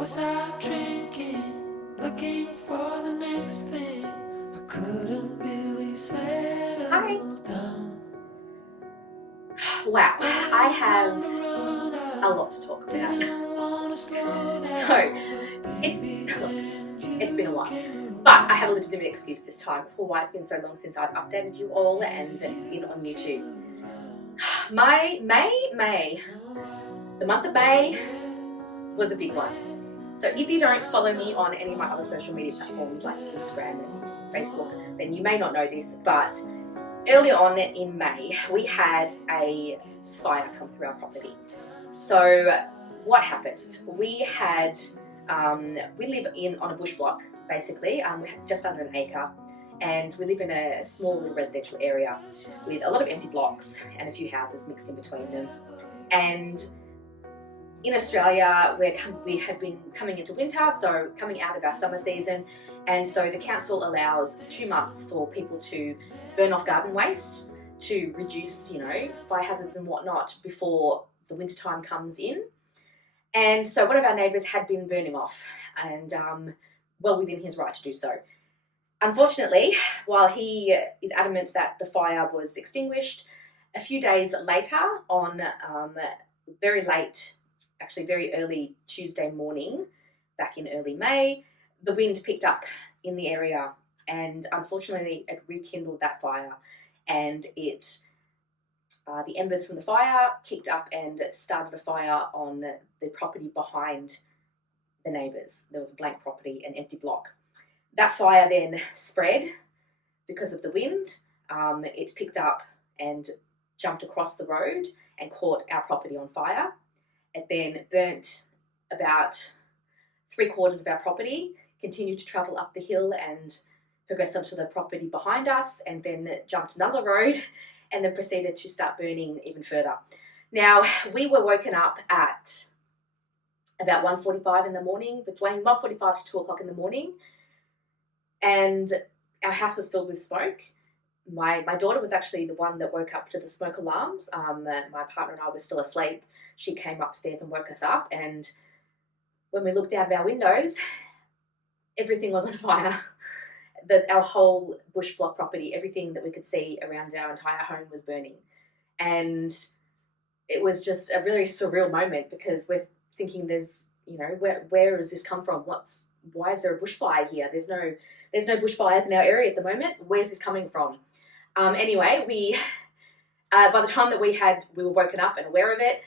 Was out drinking, looking for the next thing. I couldn't really settle Hi. down. Wow, I have a lot to talk about. So, it's been a while. But I have a legitimate excuse this time for why it's been so long since I've updated you all and been on YouTube. The month of May was a big one. So if you don't follow me on any of my other social media platforms like Instagram and Facebook, then you may not know this, but earlier on in May, we had a fire come through our property. So what happened? We live on a bush block, basically. We have just under an acre, and we live in a small little residential area with a lot of empty blocks and a few houses mixed in between them. And in Australia, we have been coming into winter, so coming out of our summer season, and so the council allows 2 months for people to burn off garden waste to reduce, fire hazards and whatnot before the winter time comes in. And so one of our neighbours had been burning off, and well within his right to do so. Unfortunately, while he is adamant that the fire was extinguished, a few days later, on very early Tuesday morning, back in early May, the wind picked up in the area, and unfortunately it rekindled that fire, and the embers from the fire kicked up and started a fire on the property behind the neighbours. There was a blank property, an empty block. That fire then spread because of the wind. It picked up and jumped across the road and caught our property on fire. It then burnt about 3/4 of our property, continued to travel up the hill and progress onto the property behind us, and then jumped another road and then proceeded to start burning even further. Now, we were woken up at about 1:45 in the morning, between 1:45 to 2 o'clock in the morning, and our house was filled with smoke. My daughter was actually the one that woke up to the smoke alarms. My partner and I were still asleep. She came upstairs and woke us up, and when we looked out of our windows, everything was on fire. Our whole bush block property, everything that we could see around our entire home was burning. And it was just a really surreal moment, because we're thinking where has this come from? Why is there a bushfire here? There's no bushfires in our area at the moment. Where's this coming from? Anyway, by the time that we were woken up and aware of it,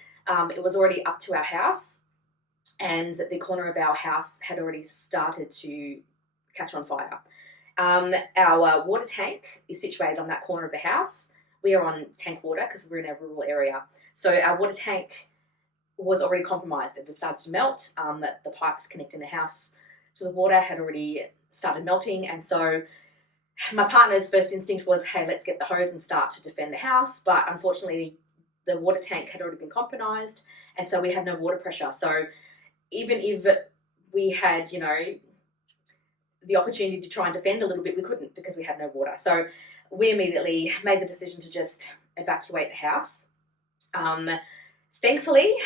it was already up to our house, and the corner of our house had already started to catch on fire. Our water tank is situated on that corner of the house. We are on tank water because we're in a rural area. So our water tank was already compromised. It had started to melt. The pipes connecting the house to the water had already started melting, and so my partner's first instinct was, hey, let's get the hose and start to defend the house. But unfortunately, the water tank had already been compromised, and so we had no water pressure. So even if we had, the opportunity to try and defend a little bit, we couldn't, because we had no water. So we immediately made the decision to just evacuate the house. Thankfully,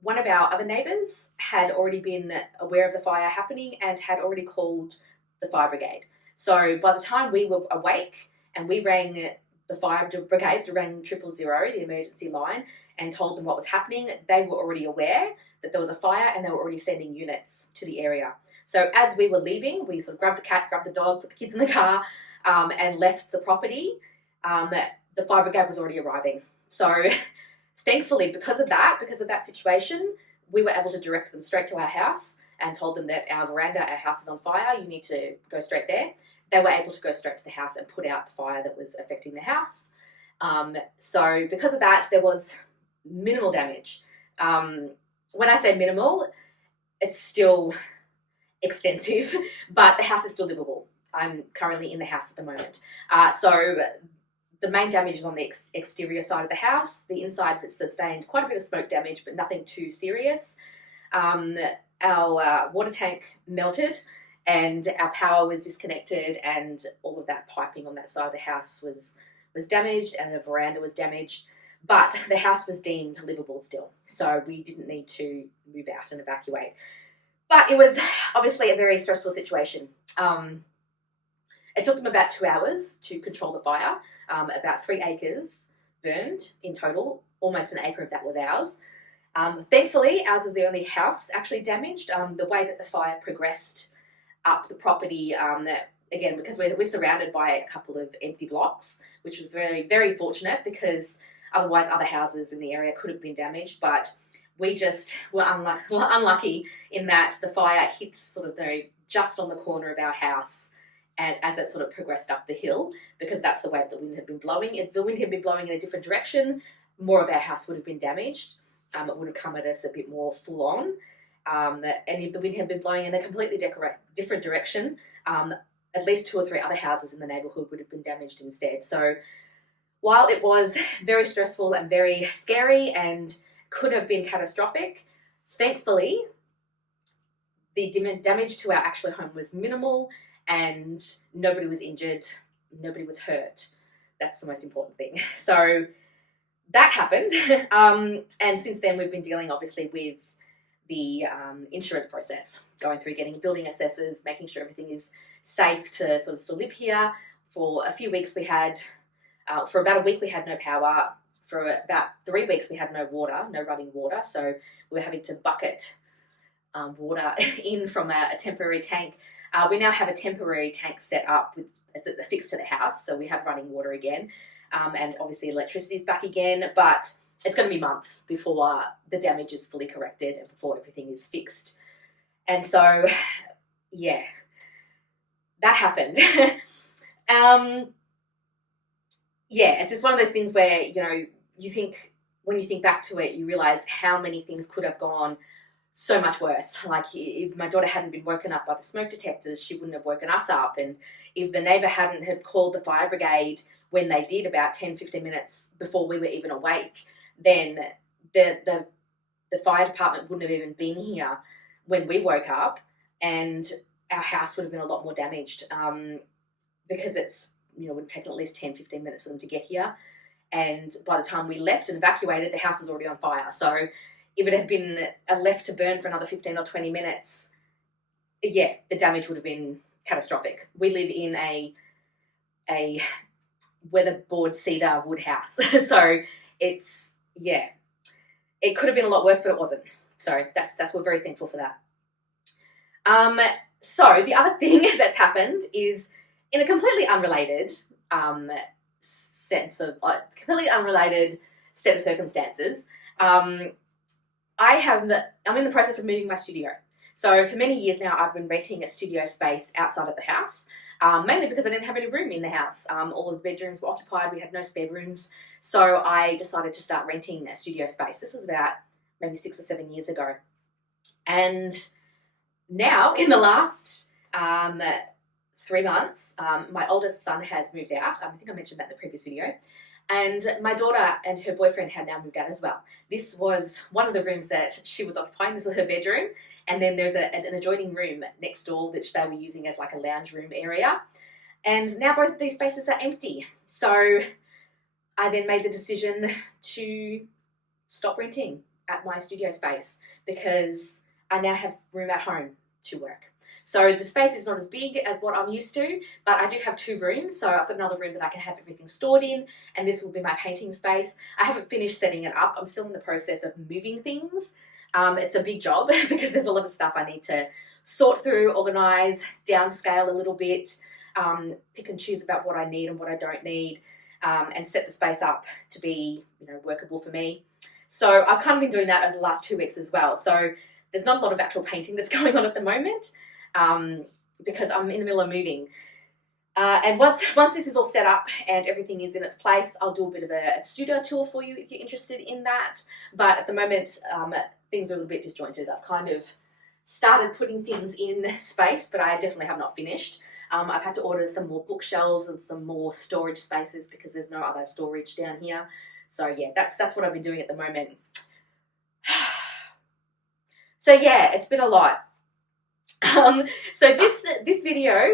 one of our other neighbours had already been aware of the fire happening and had already called the fire brigade. So by the time we were awake and we rang the fire brigade, we rang 000, the emergency line, and told them what was happening, they were already aware that there was a fire, and they were already sending units to the area. So as we were leaving, we sort of grabbed the cat, grabbed the dog, put the kids in the car, and left the property. The fire brigade was already arriving. So thankfully, because of that situation, we were able to direct them straight to our house and told them that our veranda, our house is on fire, you need to go straight there. They were able to go straight to the house and put out the fire that was affecting the house. So because of that, there was minimal damage. When I say minimal, it's still extensive, but the house is still livable. I'm currently in the house at the moment. So the main damage is on the exterior side of the house. The inside sustained quite a bit of smoke damage, but nothing too serious. Our water tank melted, and our power was disconnected, and all of that piping on that side of the house was damaged, and the veranda was damaged. But the house was deemed livable still, so we didn't need to move out and evacuate. But it was obviously a very stressful situation. It took them about 2 hours to control the fire. About 3 acres burned in total. Almost an acre of that was ours. Thankfully, ours was the only house actually damaged. The way that the fire progressed up the property, again, because we're surrounded by a couple of empty blocks, which was very, very fortunate, because otherwise other houses in the area could have been damaged. But we just were unlucky in that the fire hit sort of just on the corner of our house as it sort of progressed up the hill, because that's the way the wind had been blowing. If the wind had been blowing in a different direction, more of our house would have been damaged. It would have come at us a bit more full on. And if the wind had been blowing in a completely different direction, at least 2 or 3 other houses in the neighbourhood would have been damaged instead. So while it was very stressful and very scary and could have been catastrophic, thankfully the damage to our actual home was minimal and nobody was injured, nobody was hurt. That's the most important thing. So that happened. And since then we've been dealing obviously with the insurance process, going through getting building assessors, making sure everything is safe to sort of still live here. For a few weeks we had, for about a week we had no power. For about 3 weeks we had no water, no running water. So we were having to bucket water in from a temporary tank. We now have a temporary tank set up that's affixed to the house, so we have running water again. And obviously electricity is back again, but it's going to be months before the damage is fully corrected and before everything is fixed. And so, yeah, that happened. Yeah, it's just one of those things where, you know, when you think back to it, you realize how many things could have gone so much worse. Like, if my daughter hadn't been woken up by the smoke detectors, she wouldn't have woken us up. And if the neighbour hadn't had called the fire brigade when they did about 10-15 minutes before we were even awake, then the fire department wouldn't have even been here when we woke up, and our house would have been a lot more damaged, because it's, you know, would have taken at least 10-15 minutes for them to get here. And by the time we left and evacuated, the house was already on fire. So if it had been left to burn for another 15 or 20 minutes, yeah, the damage would have been catastrophic. We live in a weatherboard cedar wood house. So it's, yeah, it could have been a lot worse, but it wasn't. So we're very thankful for that. So the other thing that's happened is, in a completely unrelated completely unrelated set of circumstances, I'm in the process of moving my studio. So for many years now, I've been renting a studio space outside of the house, mainly because I didn't have any room in the house. All of the bedrooms were occupied. We had no spare rooms. So I decided to start renting a studio space. This was about maybe 6 or 7 years ago. And now, in the last 3 months, my oldest son has moved out. I think I mentioned that in the previous video. And my daughter and her boyfriend had now moved out as well. This was one of the rooms that she was occupying. This was her bedroom. And then there's an adjoining room next door, which they were using as like a lounge room area. And now both of these spaces are empty. So I then made the decision to stop renting at my studio space, because I now have room at home to work. So the space is not as big as what I'm used to, but I do have 2 rooms. So I've got another room that I can have everything stored in, and this will be my painting space. I haven't finished setting it up. I'm still in the process of moving things. It's a big job because there's a lot of stuff I need to sort through, organise, downscale a little bit, pick and choose about what I need and what I don't need, and set the space up to be, you know, workable for me. So I've kind of been doing that over the last 2 weeks as well. So there's not a lot of actual painting that's going on at the moment, because I'm in the middle of moving. And once this is all set up and everything is in its place, I'll do a bit of a studio tour for you if you're interested in that. But at the moment, things are a little bit disjointed. I've kind of started putting things in space, but I definitely have not finished. I've had to order some more bookshelves and some more storage spaces because there's no other storage down here. So yeah, that's what I've been doing at the moment. So yeah, it's been a lot. So this video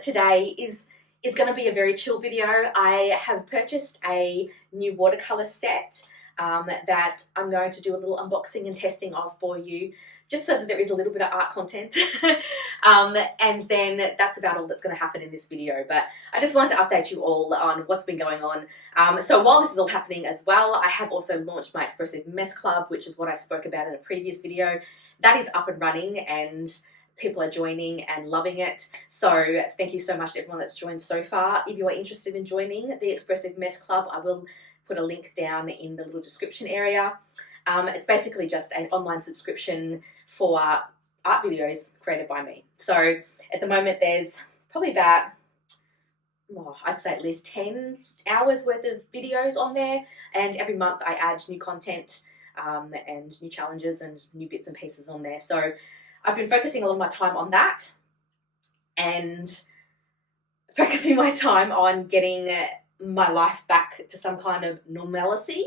today is going to be a very chill video. I have purchased a new watercolor set that I'm going to do a little unboxing and testing of for you just so that there is a little bit of art content. And then that's about all that's going to happen in this video. But I just wanted to update you all on what's been going on. So while this is all happening as well, I have also launched my Expressive Mess Club, which is what I spoke about in a previous video. That is up and running and people are joining and loving it. So thank you so much to everyone that's joined so far. If you are interested in joining the Expressive Mess Club, I will put a link down in the little description area. It's basically just an online subscription for art videos created by me. So at the moment there's probably about, I'd say at least 10 hours worth of videos on there, and every month I add new content and new challenges and new bits and pieces on there. So I've been focusing a lot of my time on that and focusing my time on getting my life back to some kind of normalcy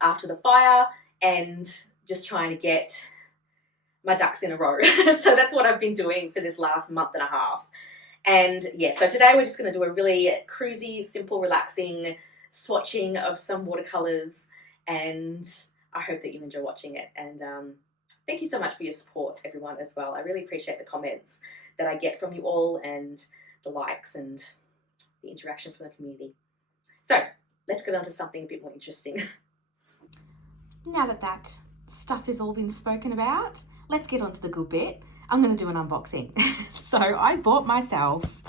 after the fire, and just trying to get my ducks in a row. So that's what I've been doing for this last month and a half. And yeah, so today we're just going to do a really cruisy, simple, relaxing swatching of some watercolors, and I hope that you enjoy watching it. And thank you so much for your support, everyone, as well. I really appreciate the comments that I get from you all, and the likes and the interaction from the community. So let's get on to something a bit more interesting. Now that stuff has all been spoken about, let's get on to the good bit. I'm going to do an unboxing. So I bought myself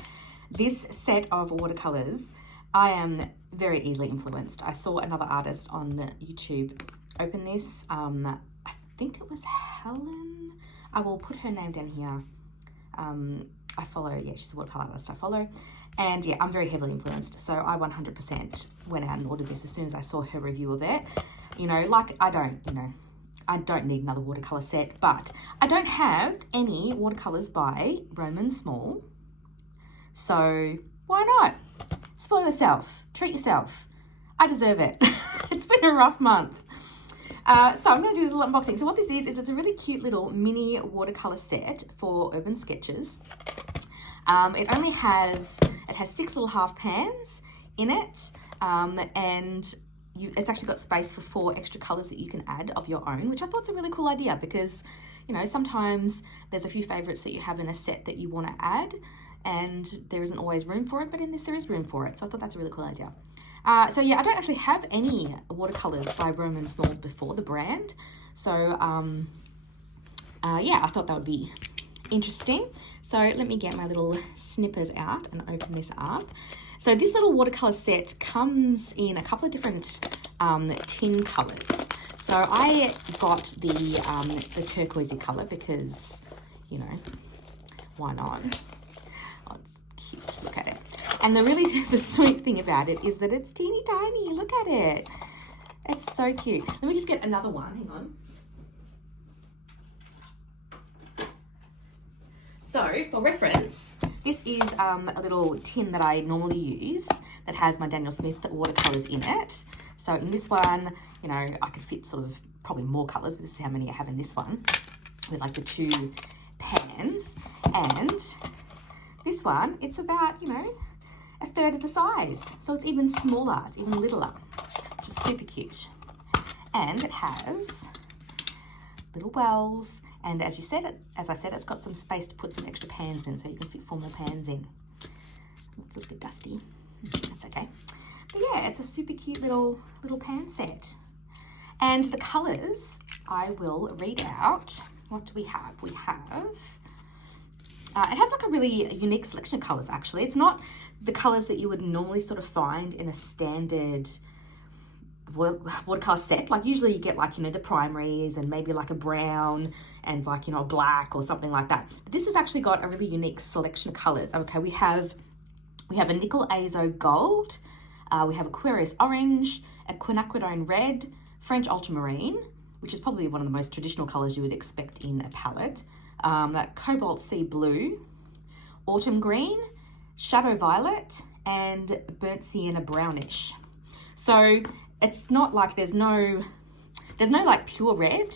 this set of watercolors. I am very easily influenced. I saw another artist on YouTube open this. I think it was Helen. I will put her name down here. I follow, yeah, she's a watercolor artist I follow. And yeah, I'm very heavily influenced. So I 100% went out and ordered this as soon as I saw her review of it. You know, like I don't need another watercolor set, but I don't have any watercolors by Roman SZMAL. So why not? Spoil yourself, treat yourself. I deserve it. It's been a rough month. So I'm going to do this little unboxing. So what this is it's a really cute little mini watercolor set for Urban Sketches. It has 6 little half pans in it, and it's actually got space for 4 extra colors that you can add of your own, which I thought's a really cool idea, because, you know, sometimes there's a few favorites that you have in a set that you want to add and there isn't always room for it, but in this there is room for it. So I thought that's a really cool idea. So yeah, I don't actually have any watercolors by Roman SZMAL before, the brand. So yeah, I thought that would be interesting. So let me get my little snippers out and open this up. So this little watercolor set comes in a couple of different tin colors. So I got the turquoisey color because, you know, why not? Oh, it's cute. Look at it. And the sweet thing about it is that it's teeny tiny. Look at it. It's so cute. Let me just get another one. Hang on. So for reference, this is a little tin that I normally use that has my Daniel Smith watercolors in it. So in this one, you know, I could fit sort of probably more colors, but this is how many I have in this one with like the 2 pans. And this one, it's about, you know, a third of the size. So it's even smaller, it's even littler, which is super cute. And it has little wells, and as I said, it's got some space to put some extra pans in, so you can fit 4 more pans in. It's a little bit dusty, that's okay. But yeah, it's a super cute little pan set. And the colors, I will read out. What do we have? We have, it has like a really unique selection of colors actually. It's not the colors that you would normally sort of find in a standard watercolor set. Like usually you get like, you know, the primaries and maybe like a brown and like, you know, a black or something like that. But this has actually got a really unique selection of colors. Okay, we have a nickel azo gold, we have Aquarius orange, a quinacridone red, French ultramarine, which is probably one of the most traditional colors you would expect in a palette, cobalt sea blue, autumn green, shadow violet, and burnt sienna brownish. So it's not like there's no like pure red,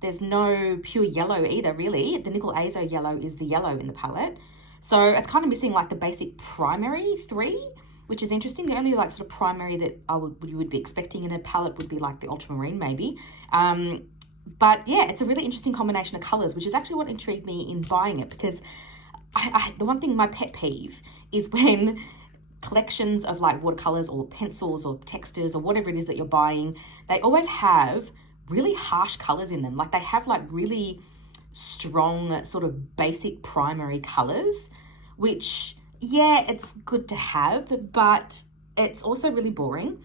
there's no pure yellow either really. The nickel azo yellow is the yellow in the palette. So it's kind of missing like the basic primary 3, which is interesting. The only like sort of primary that you would be expecting in a palette would be like the ultramarine maybe. But yeah, it's a really interesting combination of colours, which is actually what intrigued me in buying it, because the one thing, my pet peeve is when collections of like watercolours or pencils or textures or whatever it is that you're buying, they always have really harsh colours in them. Like they have like really strong sort of basic primary colours, which, yeah, it's good to have, but it's also really boring.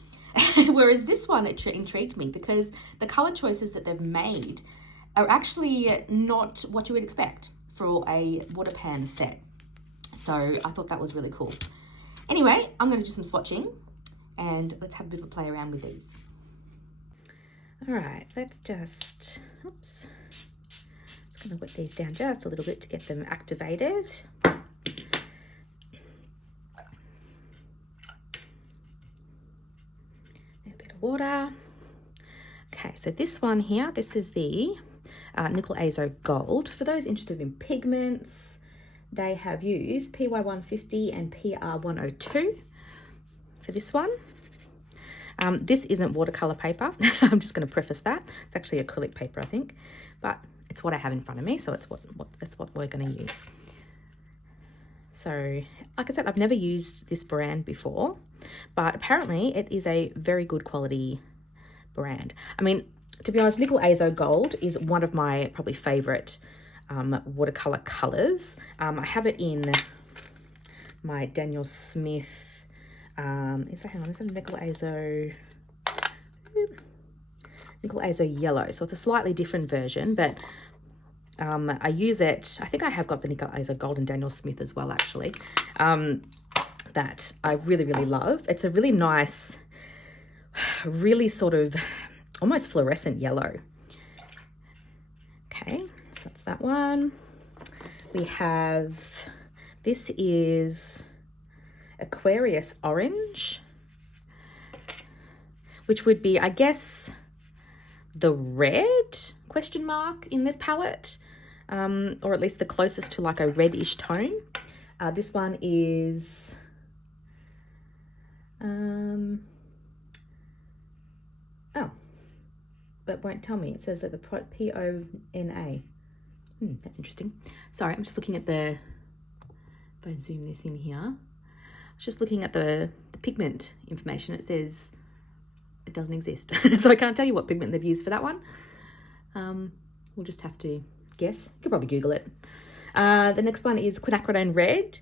Whereas this one, it intrigued me because the colour choices that they've made are actually not what you would expect for a water pan set. So I thought that was really cool. Anyway, I'm going to do some swatching and let's have a bit of a play around with these. All right, let's just, oops. Just going to wet these down just a little bit to get them activated. Water. Okay, so this one here, this is the Nickel Azo Gold. For those interested in pigments, they have used PY150 and PR102 for this one. This isn't watercolor paper. I'm just going to preface that. It's actually acrylic paper, I think, but it's what I have in front of me, so it's that's what we're going to use. So, like I said, I've never used this brand before, but apparently it is a very good quality brand. I mean, to be honest, Nickel Azo Gold is one of my probably favourite watercolour colours. I have it in my Daniel Smith, is it Nickel Azo Yellow. So it's a slightly different version, but I use it, I think I have got the Nickel Azo Gold and Daniel Smith as well, actually, that I really, really love. It's a really nice, really sort of almost fluorescent yellow. Okay, so that's that one. We have, this is Aquarius Orange, which would be, I guess, the red question mark in this palette, or at least the closest to like a reddish tone. This one is oh, but won't tell me. It says that the PONA. That's interesting. Sorry, I'm just looking at the, if I zoom this in here, I was just looking at the pigment information. It says it doesn't exist. So I can't tell you what pigment they've used for that one. We'll just have to guess. You could probably Google it. The next one is Quinacridone Red,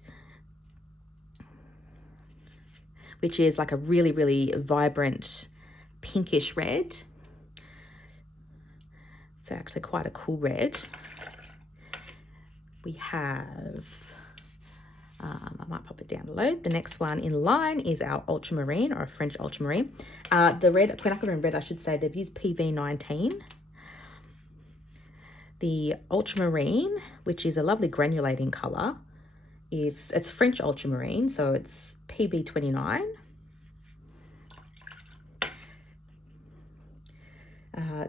which is like a really, really vibrant pinkish red. It's actually quite a cool red. We have, I might pop it down below. The next one in line is our ultramarine, or a French ultramarine. The red, Quinacridone Red, I should say, they've used PV19. The ultramarine, which is a lovely granulating colour, it's French ultramarine, so it's PB29.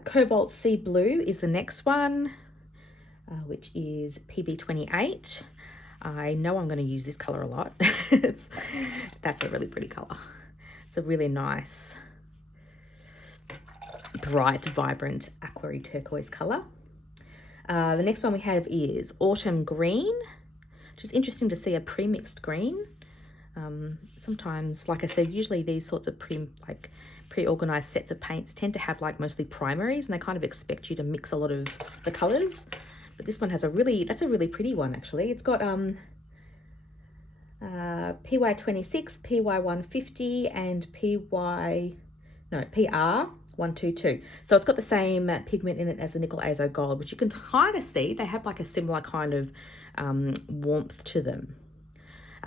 Cobalt Sea Blue is the next one, which is PB28. I know I'm going to use this colour a lot. That's a really pretty colour. It's a really nice, bright, vibrant, aquary turquoise colour. The next one we have is Autumn Green, which is interesting to see a pre-mixed green. Sometimes, like I said, usually these sorts of pre-organised sets of paints tend to have like mostly primaries, and they kind of expect you to mix a lot of the colours. But this one has that's a really pretty one, actually. It's got PY26, PY150, and PR122. So it's got the same pigment in it as the Nickel Azo Gold, which you can kind of see. They have like a similar kind of warmth to them.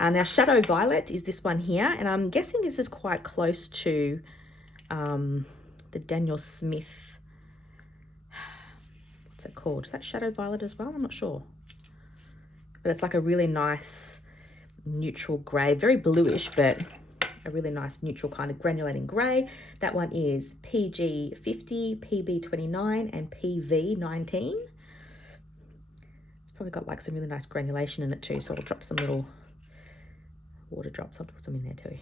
Now Shadow Violet is this one here, and I'm guessing this is quite close to the Daniel Smith, what's it called? Is that Shadow Violet as well? I'm not sure. But it's like a really nice neutral grey, very bluish, but a really nice neutral kind of granulating grey. That one is PG50, PB29, and PV19. It's probably got like some really nice granulation in it too, so I'll drop some little water drops. I'll put some in there too.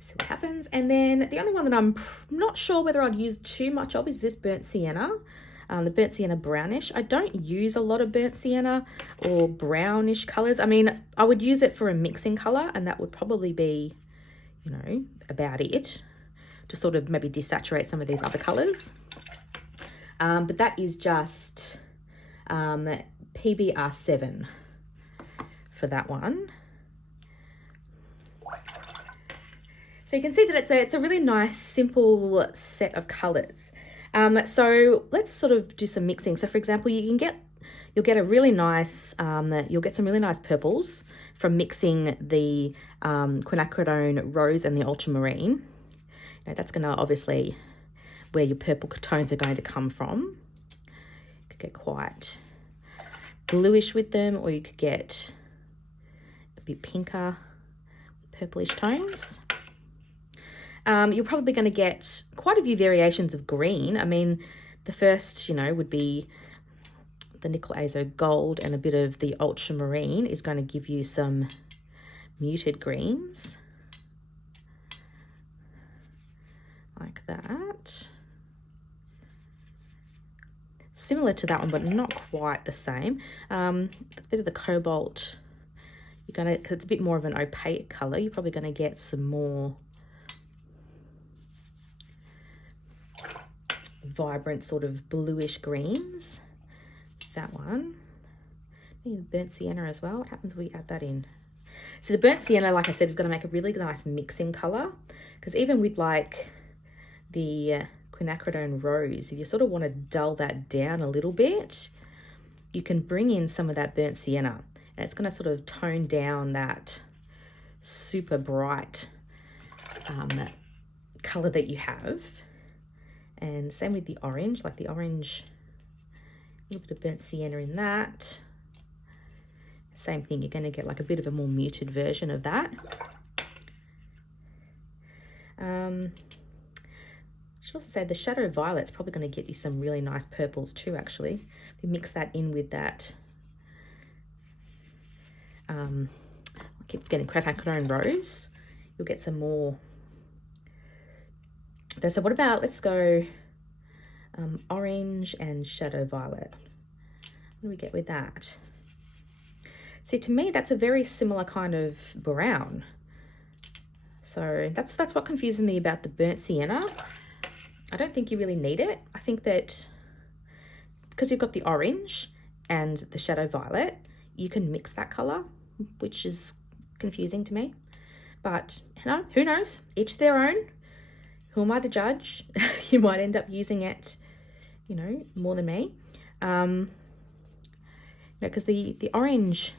See what happens. And then the only one that I'm not sure whether I'd use too much of is this Burnt Sienna. the burnt sienna brownish. I don't use a lot of burnt sienna or brownish colors. I mean, I would use it for a mixing color, and that would probably be, you know, about it, to sort of maybe desaturate some of these other colors. But that is just PBR7 for that one. So you can see that it's a really nice, simple set of colors. So let's sort of do some mixing. So for example, you'll get a really nice, you'll get some really nice purples from mixing the quinacridone rose and the ultramarine. Now that's going to obviously where your purple tones are going to come from. You could get quite bluish with them, or you could get a bit pinker, purplish tones. You're probably going to get quite a few variations of green. I mean, the first, you know, would be the nickel azo gold, and a bit of the ultramarine is going to give you some muted greens like that. Similar to that one, but not quite the same. A bit of the cobalt, you're going to, because it's a bit more of an opaque color, you're probably going to get some more vibrant sort of bluish greens. That one. Maybe burnt sienna as well. What happens when we add that in? So the burnt sienna, like I said, is going to make a really nice mixing color, because even with like the quinacridone rose, if you sort of want to dull that down a little bit, you can bring in some of that burnt sienna, and it's going to sort of tone down that super bright color that you have. And same with the orange, like the orange, a little bit of burnt sienna in that. Same thing, you're going to get like a bit of a more muted version of that. I should also say the shadow violet's probably going to get you some really nice purples too, actually. If you mix that in with that, I keep getting quinacridone rose, you'll get some more. So what about, let's go orange and shadow violet. What do we get with that? See, to me, that's a very similar kind of brown. So that's what confuses me about the burnt sienna. I don't think you really need it. I think that because you've got the orange and the shadow violet, you can mix that color, which is confusing to me. But, you know, who knows? Each their own. Who am I to judge? You might end up using it, you know, more than me. Because the orange,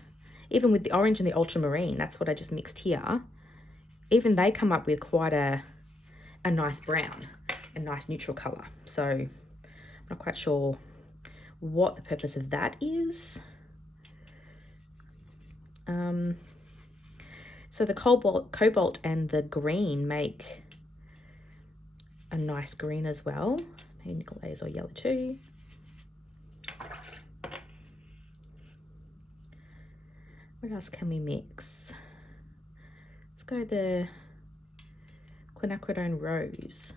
even with the orange and the ultramarine, that's what I just mixed here, even they come up with quite a nice brown, a nice neutral color. So I'm not quite sure what the purpose of that is. So the cobalt and the green make a nice green as well. Maybe nickel azo yellow too. What else can we mix? Let's go the quinacridone rose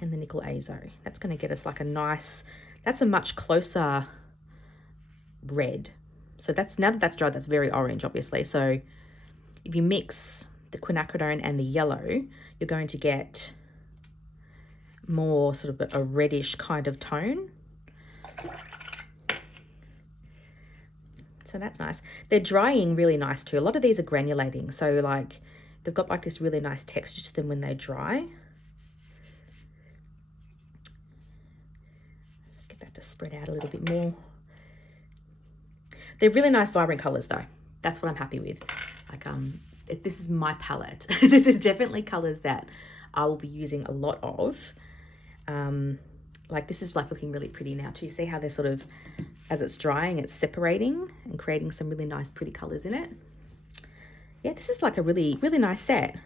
and the nickel azo. That's going to get us like a nice, that's a much closer red. So that's, now that that's dried, that's very orange, obviously. So if you mix the quinacridone and the yellow, you're going to get more sort of a reddish kind of tone. So that's nice. They're drying really nice too. A lot of these are granulating, so like they've got like this really nice texture to them when they dry. Let's get that to spread out a little bit more. They're really nice vibrant colors though. That's what I'm happy with. Like this is my palette. This is definitely colors that I will be using a lot of. Like this is like looking really pretty now too. You see how they're sort of, as it's drying, it's separating and creating some really nice pretty colors in it. Yeah, this is like a really, really nice set.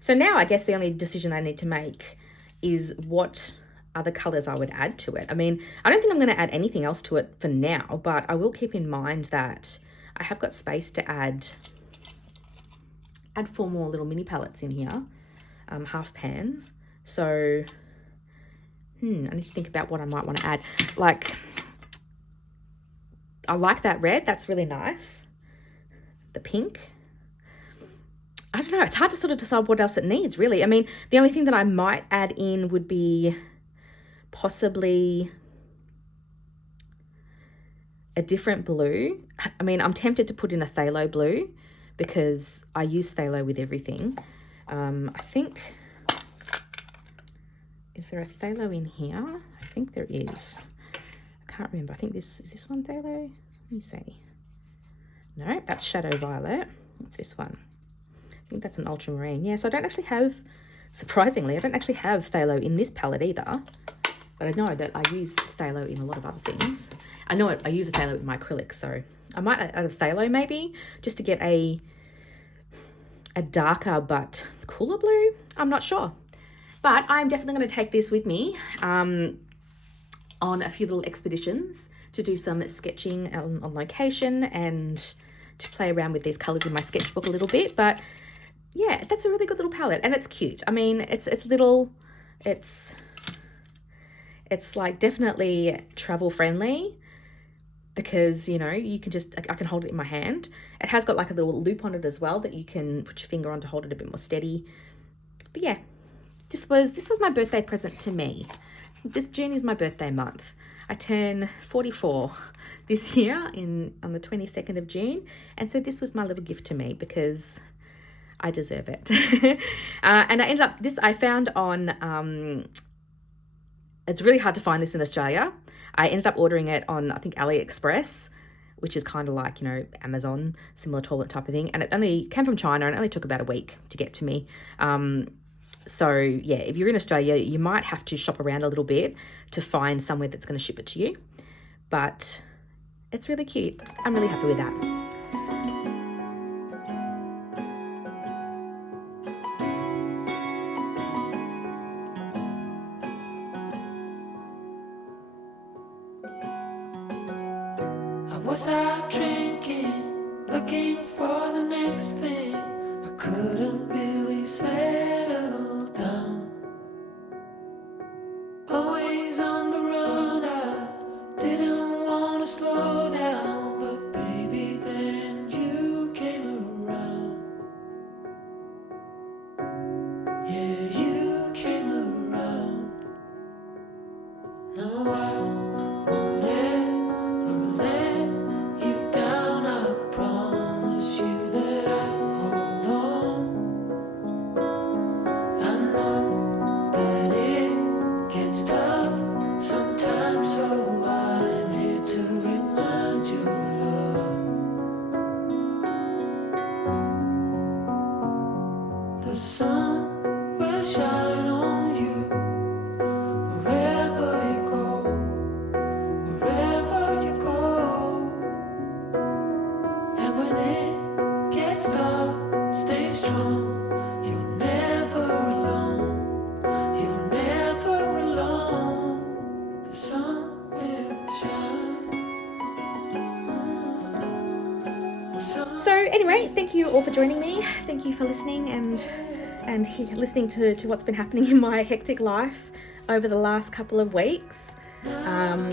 So now I guess the only decision I need to make is what other colors I would add to it. I mean, I don't think I'm going to add anything else to it for now, but I will keep in mind that I have got space to add 4 more little mini palettes in here, half pans. So I need to think about what I might want to add. Like, I like that red. That's really nice. The pink. I don't know. It's hard to sort of decide what else it needs, really. I mean, the only thing that I might add in would be possibly a different blue. I mean, I'm tempted to put in a phthalo blue because I use phthalo with everything. I think, is there a phthalo in here? I think there is. I can't remember. I think is this one phthalo? Let me see. No, that's Shadow Violet. What's this one? I think that's an ultramarine. Yeah, so I don't actually have, surprisingly, I don't actually have phthalo in this palette either. But I know that I use phthalo in a lot of other things. I know I use a phthalo in my acrylics, so I might add a phthalo maybe, just to get a darker but cooler blue. I'm not sure. But I'm definitely going to take this with me on a few little expeditions to do some sketching on location and to play around with these colours in my sketchbook a little bit. But yeah, that's a really good little palette, and it's cute. I mean, it's little, it's like definitely travel friendly because, you know, you can just, I can hold it in my hand. It has got like a little loop on it as well that you can put your finger on to hold it a bit more steady. But yeah, this was my birthday present to me. This June is my birthday month. I turn 44 this year on the 22nd of June. And so this was my little gift to me because I deserve it. And I found on, it's really hard to find this in Australia. I ended up ordering it on, I think, AliExpress, which is kind of like, you know, Amazon, similar type of thing. And it only came from China and it only took about a week to get to me. So yeah, if you're in Australia, you might have to shop around a little bit to find somewhere that's going to ship it to you. But it's really cute. I'm really happy with that. Was out drinking, looking for the next thing. I couldn't really settle down. Always on the run, I didn't want to slow down. But baby, then you came around. Yeah, you came around. No, I won't ever let you down. I promise you that I hold on. I know that it gets tough sometimes, so I'm here to remind you, love. The sun will shine on you wherever you go, wherever you go. And when it gets dark, stay strong. You're never alone. You're never alone. The sun will shine. The sun. So anyway, thank you all for joining me. Thank you for listening and listening to what's been happening in my hectic life over the last couple of weeks. I'm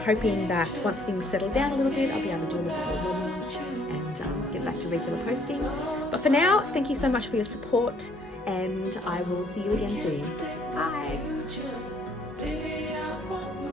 hoping that once things settle down a little bit, I'll be able to do a little bit more vlogging and get back to regular posting. But for now, thank you so much for your support, and I will see you again soon. Bye.